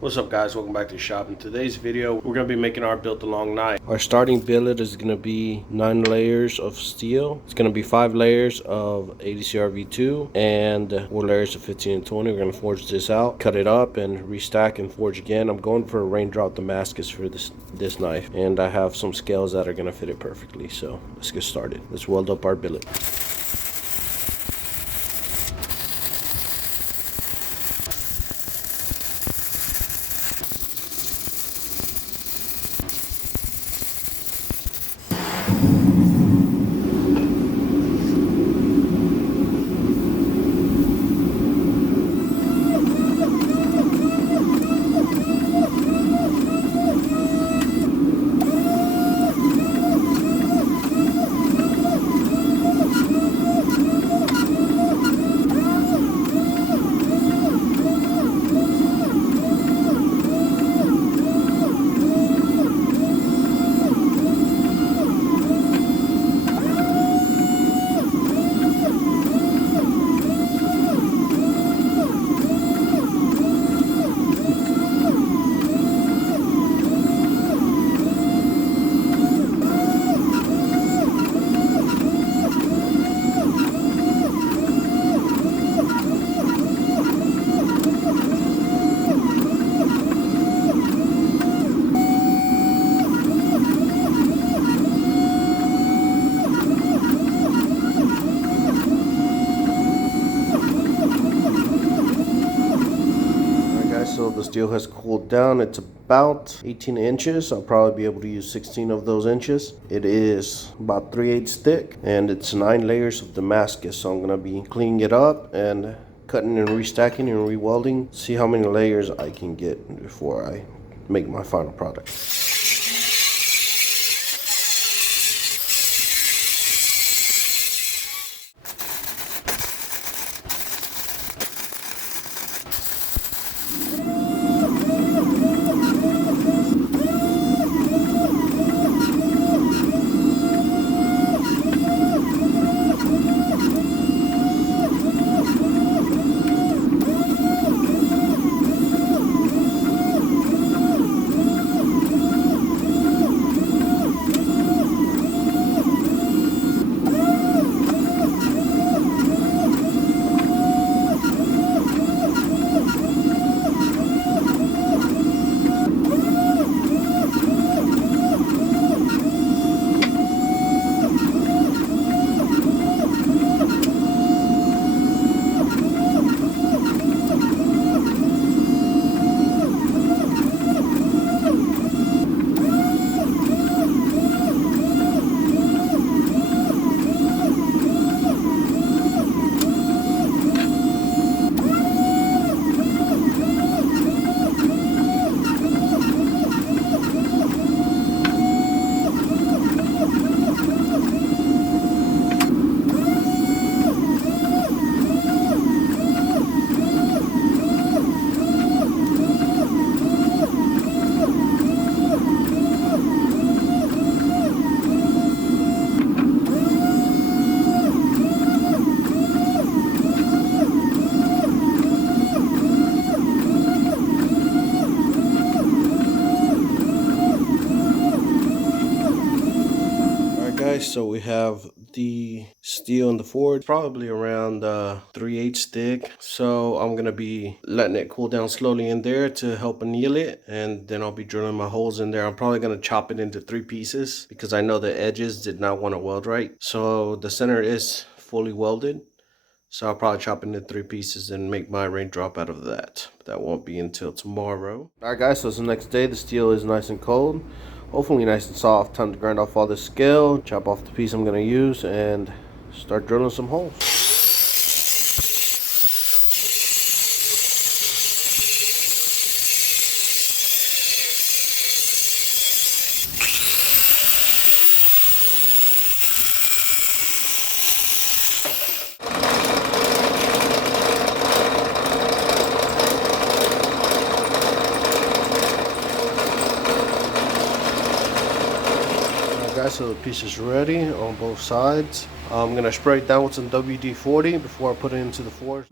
What's up guys, welcome back to the shop. In today's video we're going to be making our built along knife. Our starting billet is going to be 9 layers of steel. It's going to be 5 layers of ADCR V2 and 4 layers of 15 and 20. We're going to forge this out, cut it up and restack and forge again. I'm going for a Raindrop Damascus for this knife, and I have some scales that are going to fit it perfectly. So let's get started. Let's weld up our billet. So the steel has cooled down. It's about 18 inches. I'll probably be able to use 16 of those inches. It is about 3/8 thick and it's 9 layers of Damascus. So I'm going to be cleaning it up and cutting and restacking and rewelding. See how many layers I can get before I make my final product. So we have the steel in the forge, probably around 3/8 thick. So I'm gonna be letting it cool down slowly in there to help anneal it, and then I'll be drilling my holes in there. I'm probably gonna chop it into 3 pieces because I know the edges did not want to weld right. So the center is fully welded, so I'll probably chop it into 3 pieces and make my raindrop out of that. But that won't be until tomorrow. All right guys, so it's the next day. The steel is nice and cold, hopefully nice and soft. Time to grind off all this scale, chop off the piece I'm going to use, and start drilling some holes. Guys, so the piece is ready on both sides. I'm gonna spray it down with some WD-40 before I put it into the forge.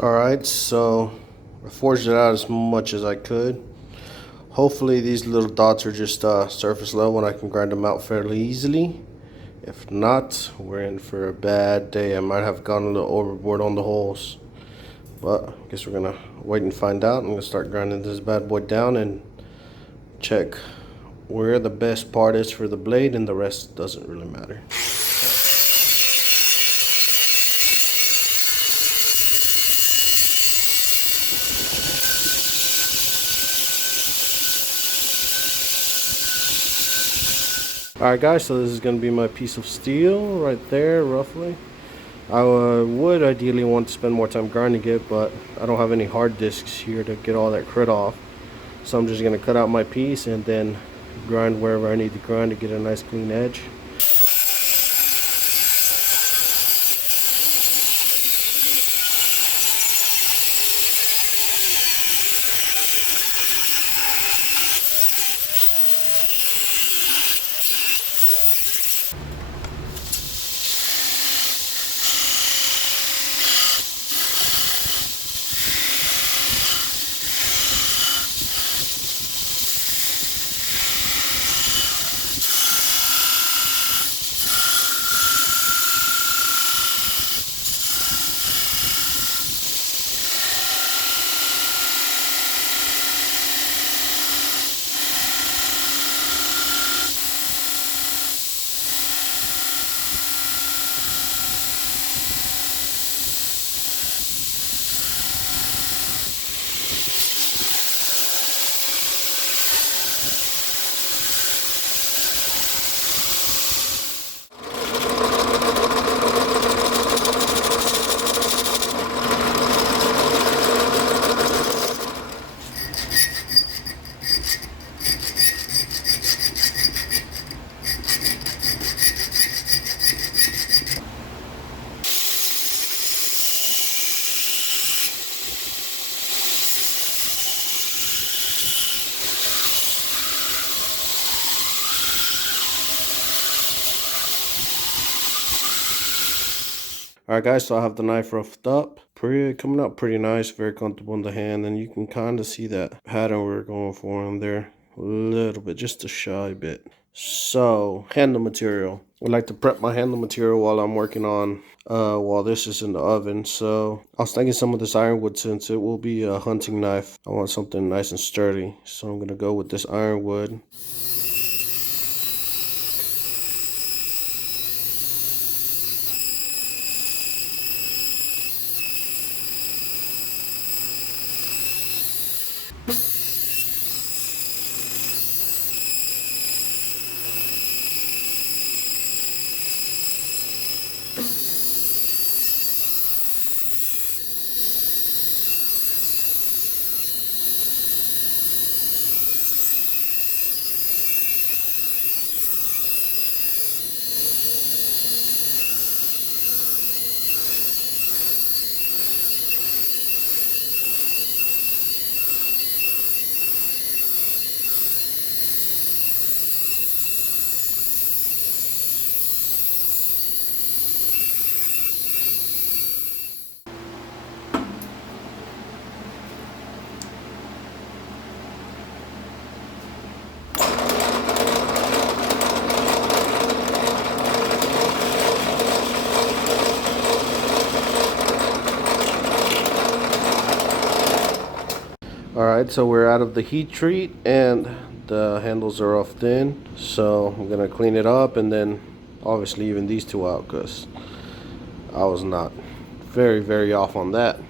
Alright, so I forged it out as much as I could. Hopefully these little dots are just surface level and I can grind them out fairly easily. If not, we're in for a bad day. I might have gone a little overboard on the holes. But I guess we're gonna wait and find out. I'm gonna start grinding this bad boy down and check where the best part is for the blade, and the rest doesn't really matter. Alright guys, so this is going to be my piece of steel right there, roughly. I would ideally want to spend more time grinding it, but I don't have any hard discs here to get all that crit off. So I'm just going to cut out my piece and then grind wherever I need to grind to get a nice clean edge. Alright guys, so I have the knife roughed up. Coming out pretty nice, very comfortable in the hand, and you can kind of see that pattern we're going for in there. A little bit, just a shy bit. So, handle material. I like to prep my handle material while I'm working on, while this is in the oven. So, I was thinking some of this ironwood, since it will be a hunting knife. I want something nice and sturdy. So I'm going to go with this ironwood. Alright, so we're out of the heat treat and the handles are off thin. So I'm going to clean it up and then obviously even these two out, because I was not very off on that.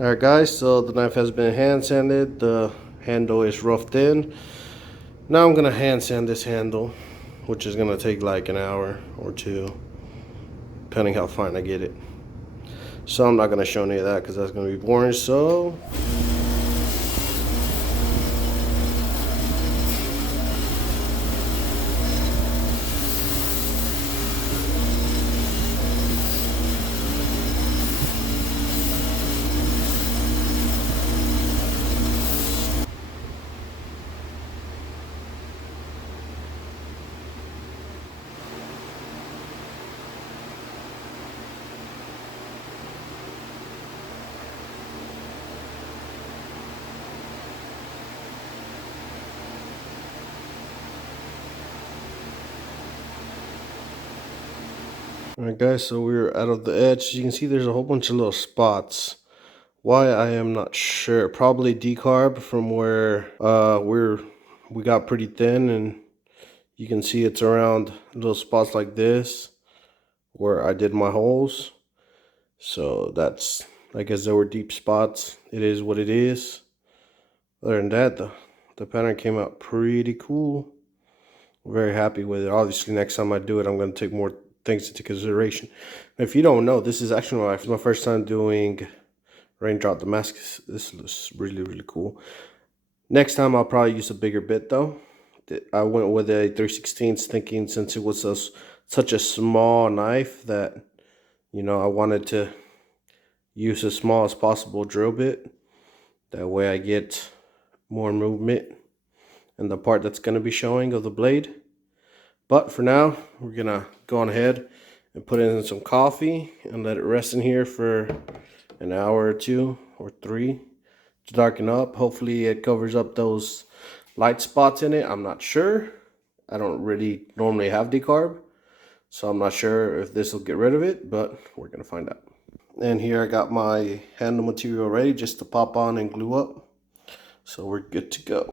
Alright guys, so the knife has been hand sanded, the handle is roughed in. Now I'm going to hand sand this handle, which is going to take like an hour or two, depending how fine I get it. So I'm not going to show any of that because that's going to be boring. So Alright guys, so we're out of the edge. You can see there's a whole bunch of little spots. Why, I am not sure. Probably decarb from where we got pretty thin, and you can see it's around little spots like this where I did my holes. So that's, I guess there were deep spots. It is what it is. Other than that, the pattern came out pretty cool. Very happy with it. Obviously, next time I do it, I'm going to take more things into consideration. If you don't know, this is actually my first time doing Raindrop Damascus. This looks really, really cool. Next time, I'll probably use a bigger bit, though. I went with a 3/16 thinking since it was such a small knife that, you know, I wanted to use as small as possible drill bit. That way I get more movement in the part that's going to be showing of the blade. But for now, we're going to go on ahead and put in some coffee and let it rest in here for an hour or 2 or 3 to darken up. Hopefully it covers up those light spots in it. I'm not sure. I don't really normally have decarb, so I'm not sure if this will get rid of it, but we're going to find out. And here I got my handle material ready just to pop on and glue up. So we're good to go.